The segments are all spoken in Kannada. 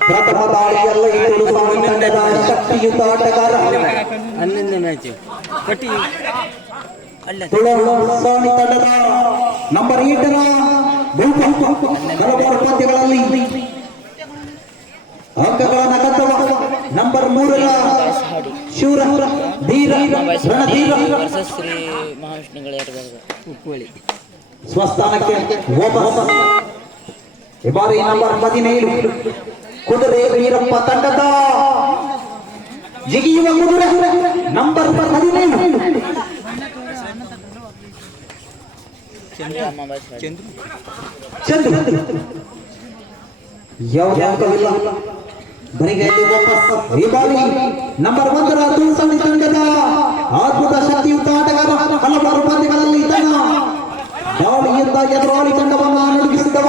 ಪ್ರಥಮ ದಾಳಿಯಲ್ಲಿ ಏಳು ಸ್ವಾಮಿ ತಂಡದ ಶಕ್ತಿಯುತ ಆಟಗಾರ ಹನ್ನೊಂದನೇ ಮ್ಯಾಚ್ ಕಟ್ಟಿ ಅಲ್ಲ ತಂಡದ ನಂಬರ್ ಏಟರ ಹಲವಾರು ಪಂದ್ಯಗಳಲ್ಲಿ ಅಂಕಗಳನ್ನು ಕತ್ತವ ನಂಬರ್ ಮೂರರ ಶೂರ ಧೀರ. ರಣಧೀರ ಶ್ರೀ ಮಹಾವಿಷ್ಣುಗಳ ಸ್ವಸ್ಥಾನಕ್ಕೆ ವಾಪಸ್ ಬಾರಿ ನಂಬರ್ ಹದಿನೈದು ಕುದುರೆ ವೀರಪ್ಪ ತಂಡದ ಜಿಗಿಯುವ ಕುದುರೆ ನಂಬರ್ ಹದಿನೈದು ನಂಬರ್ ಒಂದರ ತುಳಸಳ್ಳಿ ತಂಡದ ಅದ್ಭುತ ಶಕ್ತಿಯುತ ಆಟಗಾರ ಹಲವಾರು ಪಂದ್ಯಗಳಲ್ಲಿ ತನ್ನ ದಾಳಿಯಿಂದ ಎದುರಾಳಿ ತಂಡವನ್ನು ನಡುಗಿಸಿದವ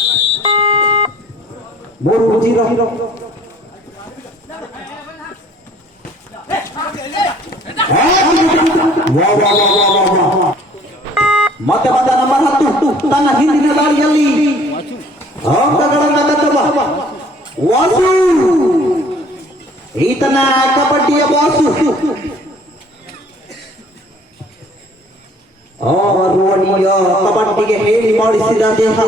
ಆಗ- ಮೂರು ಜೀರೋ ವಾ, ವಾ, ವಾ, ವಾ, ವಾ, ವಾ. ಮತ್ತೆ ಬಂದ ನಂಬರ್ ಹತ್ತು ತನ್ನ ಹಿಂದಿನ ದಾಳಿಯಲ್ಲಿ ಅಂಕಗಳನ್ನ ಕತ್ತವ ವಾಸು ಈತನ ಕಬಡ್ಡಿಯ ವಾಸು ಆ ರೋಣಿಯ ಕಬಡ್ಡಿಗೆ ಹೇಳಿ ಮಾಡಿಸಿದ ದೇಹ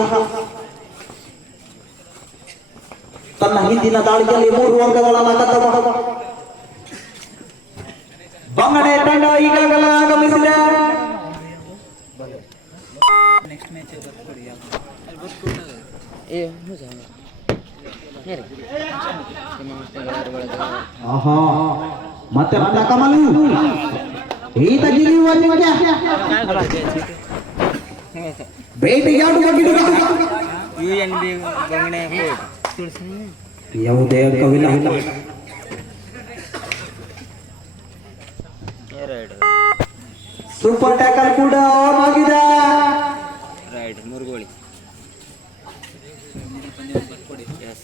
ತನ್ನ ಹಿಂದಿನ ದಾಳಿಯಲ್ಲಿ ಮೂರು ಅಂಕಗಳನ್ನ ಕತ್ತವ ಬಂಗಡೆ ತಂಡ ಈಗಾಗಲೇ ಆಗಮಿಸಿದೆ ಏ ಹ್ಞೂ ಸರ್ ಹೇರಿ ಶ್ರೀ ಮಹಾವಿಷ್ಣುಗಳ ಒಳಗೆ ಆಹಾ ಮತ್ತೆ ಬಂದ ಕಮಲು ಈತ ಗಿರಿಯುವ ನಿಮಗೆ ಬೇಟೆಯಾಡುವ ಗಿಡ ಯು ಎನ್ ಬಿ ಬಂಗಡೆ ತುಳಸಿ ಯಾವುದೇ ಕವಿನ ಸೂಪರ್ ಟ್ಯಾಕಲ್ ಕೂಡ ಆನ್ ಆಗಿದೆ ರೈಟ್ ಮುರುಗೋಳಿ ಎಸ್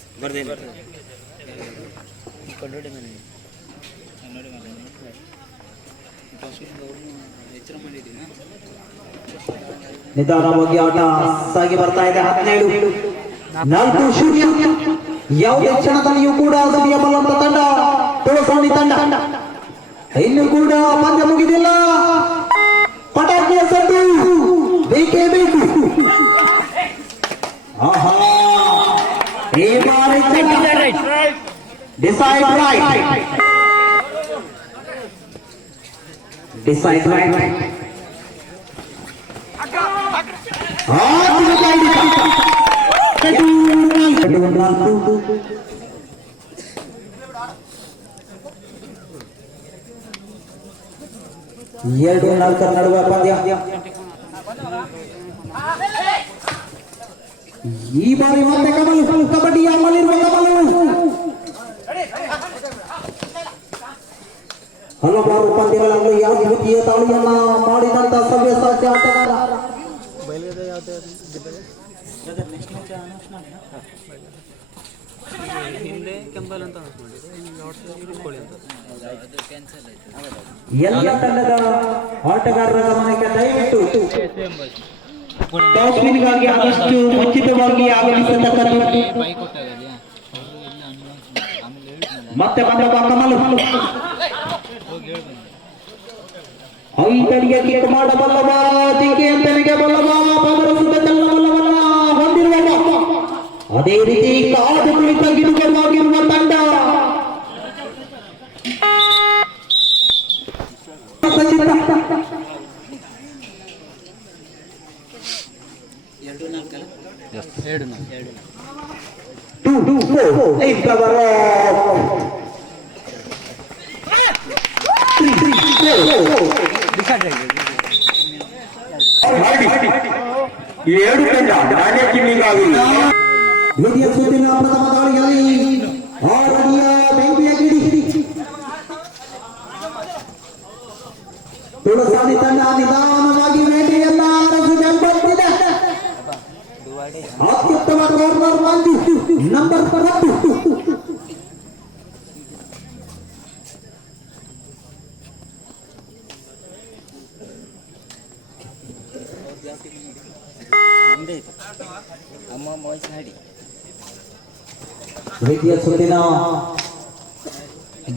ನಿಧಾನವಾಗಿ ಆಟ ಸಾಗಿ ಬರ್ತಾ ಇದೆ. ಹದಿನೇಳು. ನಾಲ್ಕು ಶೂನ್ಯ ಯಾವುದೇ ಕ್ಷಣದಲ್ಲಿಯೂ ಕೂಡ ಸರಿಯಬಲ್ಲಂತ ತಂಡ ತುಳಸಾಣಿ ತಂಡ ಇನ್ನು ಕೂಡ ಪಂದ್ಯ ಮುಗಿದಿಲ್ಲ ಪಟಾಕಿಯ ಸದ್ದು ಬೇಕೇ ಬೇಕು ಆಹಾ ಈ ಬಾರಿ ಡಿಸೈಡ್ ರೈಟ್ ಡಿಸೈಡ್ ರೈಟ್ ಎರಡು ನಾಲ್ಕರ ನಡುವೆ ಪಂದ್ಯ ಈ ಬಾರಿ ಮತ್ತೆ ಕಮಲ್ ಕಬಡ್ಡಿ ಅಮ್ಮಲಿರುವ ಕಮಲು ಹಲವಾರು ಪಂದ್ಯಗಳಲ್ಲಿ ಅದ್ಭುತೀಯ ತಾಳಿಯನ್ನ ಮಾಡಿದಂತ ಸವ್ಯ ಸಾಧ್ಯ ಆಟಗಾರ ಹಿಂದೆ ಕೆಂಬಲ್ ಅಂತ ಎಲ್ಲ ತಂಡದ ಆಟಗಾರರ ಗಮನಕ್ಕೆ ದಯವಿಟ್ಟು ಟಾಸ್ವಿನ್ಗಾಗಿ ಆದಷ್ಟು ಮುಂಚಿತವಾಗಿ ಆಗಮಿಸತಕ್ಕದ್ದು ಮತ್ತೆ ಕಮಲ್ ಐದಡಿಯ ಕಿಕ್ ಮಾಡಬಲ್ಲವ ಜಿಂಕೆ ಅಂತನಿಗೆ ಬಲ್ಲವ ಹೊಂದಿರುವವ ಅದೇ ರೀತಿ ಕಾದು ಕುಳಿತ ಗಿಡುಗವಾಗಿರುವ ತಂಡ. ಎರಡು ನಾಲ್ಕು ಎರಡು ಕಿಮ್ಮಿಂಗ್ ಟು मीडिया सूचना प्रथम ದಾಳಿಯಲ್ಲಿ और बढ़िया बेंबिया गिड़ी ತುಳಸಾದಿ ತಂಡ ನಿಧಾನವಾಗಿ ಬೇಟೆಯನ್ನ ಆರಂಭಿಸಿದೆ ಅತ್ಯುತ್ತಮ ಕಾರ್ನರ್ ಮಂಜು ನಂಬರ್ 10 ದ್ವಿತೀಯ ಸುತ್ತಿನ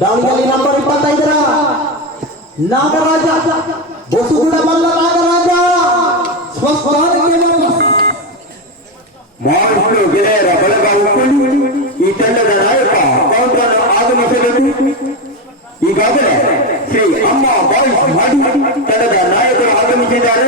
ದಾಳಿಯಲ್ಲಿ ನಂಬರ್ ಇಪ್ಪತ್ತೈದರ ನಾಗರಾಜ ಬೊಸುಗುಡ ಮಲ್ಲ ನಾಗರಾಜ ಸ್ವಸ್ಥಾನಕ್ಕೆ ವಾಪಸ್. ಮಹಾರಾಷ್ಟ್ರ ಗೆಳೆಯರ ಬಳಗ ಒಪ್ಪಿಕೊಂಡು ಈ ತಂಡದ ನಾಯಕ ಕೌಂಟರ್ ಆಗಮಿಸಬೇಕು ಈಗಾಗಲೇ ಶ್ರೀ ಅಮ್ಮ ಬಾಯ್ಸ್ ಮಾಡಿ ತಂಡದ ನಾಯಕರು ಆಗಮಿಸಿದ್ದಾರೆ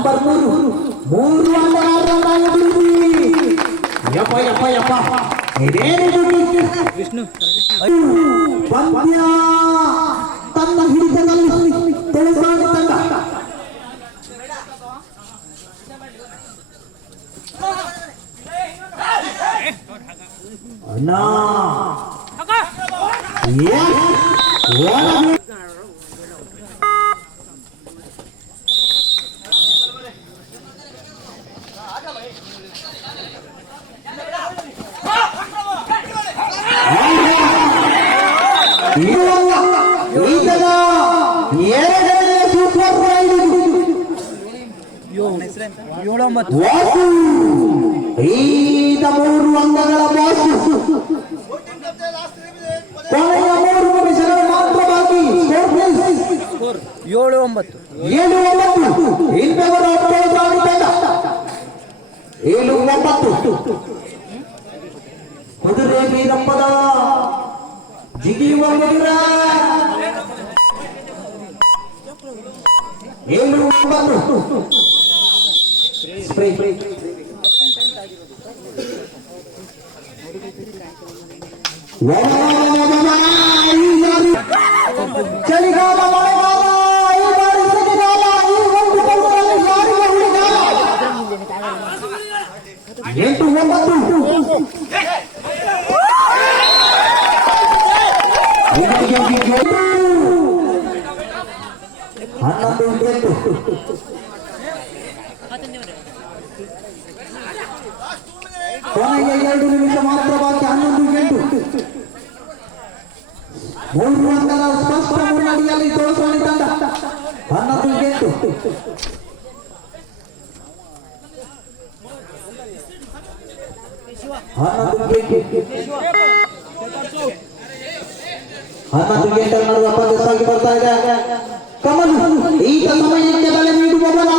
ನಂಬರ್ ಮೂರು. ಮೂರು ಯಪ್ಪ ಯಪ್ಪ ಯಪ್ಪ. ಇದೇನು ವಿಷ್ಣು ವಾಸು! ಈತ ಮೂರು ಅಂಗಗಳ ಬಾಸು ಕೊನೆಯ ಮೂರು ನಿಮಿಷಗಳು ಮಾತ್ರ ಬಾಕಿ. ಏಳು ಒಂಬತ್ತು. ಏಳು ಒಂಬತ್ತು. ಅಪ್ಪಳಿದಾಡಿ ತಂಡ ಏಳು ಒಂಬತ್ತು. ಕುದುರೆ ಬೀರಪ್ಪದ ಜಿಗಿಯುವ ನೀರ ಏಳು ಒಂಬತ್ತು. ಸ್ಪ್ರೇ ಚಳಿಗಾಲ ಕೊನೆಗೆ ಎರಡು ನಿಮಿಷ ಮಾತ್ರ ಬಾಕಿ ಹನ್ನೊಂದು ಎಂಟು ಮೂರು ಅಂಕದ ಸ್ಪಷ್ಟ ಮುನ್ನಡೆಯಲ್ಲಿ ತೋರಿಸೋಣಿ ತಂಡ ಹನ್ನೊಂದು ಎಂಟು ಹನ್ನೊಂದು ಎಂಟು ಹನ್ನೊಂದು ಎಂಟರ ನಡುವೆ ಪಂದ್ಯ ಸಾಗಿ ಬರ್ತಾ ಇದೆ ಕಮಲ್ ಈತ ಸಮಯಕ್ಕೆ ಬೆಲೆ ನೀಡುವವನಲ್ಲ ಅಮ್ಮ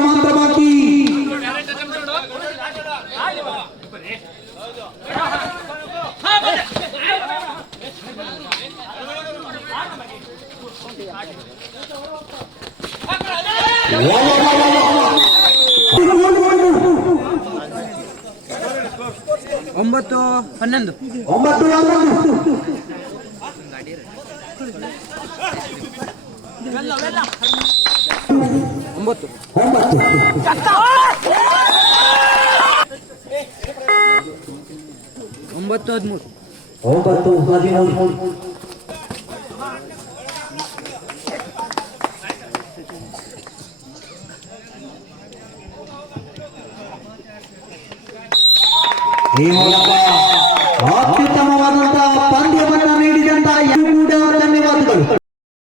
ಒಂಬತ್ತು ಹನ್ನೊಂದು. ಒಂಬತ್ತು ಒಂಬತ್ತು. ಒಂಬತ್ತು ಹದಿಮೂರು. ಒಂಬತ್ತು ಹದಿಮೂರು. 你好